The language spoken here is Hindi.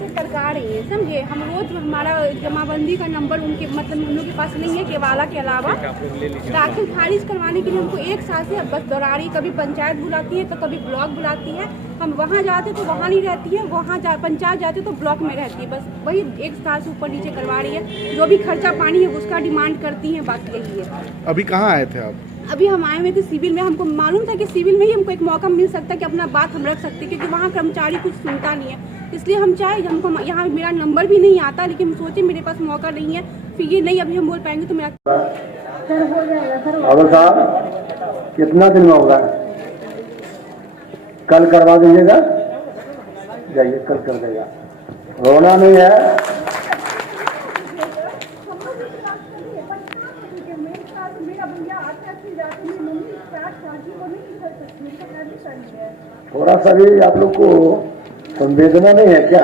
से टरका रही है, समझे। हम रोज हमारा जमाबंदी का नंबर उनके मतलब हम लोग के पास नहीं है केवाला के अलावा। दाखिल खारिज करवाने के लिए हमको एक साल से बस दौड़ा रही, कभी पंचायत बुलाती है तो कभी ब्लॉक बुलाती है। हम वहाँ जाते तो वहाँ नहीं रहती है, वहाँ पंचायत जाते तो ब्लॉक में रहती है। बस वही एक साल से ऊपर नीचे करवा रही है। जो भी खर्चा पानी है उसका डिमांड करती है, बात यही है। अभी कहाँ आए थे आप? अभी हम आए हुए थे सिविल में। हमको मालूम था कि सिविल में ही हमको एक मौका मिल सकता है कि अपना बात हम रख सकते, क्योंकि वहाँ कर्मचारी कुछ सुनता नहीं है। इसलिए हम चाहे, हमको यहाँ मेरा नंबर भी नहीं आता, लेकिन हम सोचे मेरे पास मौका नहीं है, फिर ये नहीं अभी हम बोल पाएंगे तो मेरा सर हो जाएगा। सर साहब कितना दिन में होगा? कल करवा दीजिएगा, जाइए कल कर देगा, रोना नहीं है। थोड़ा सा भी आप लोग को संवेदना नहीं है क्या?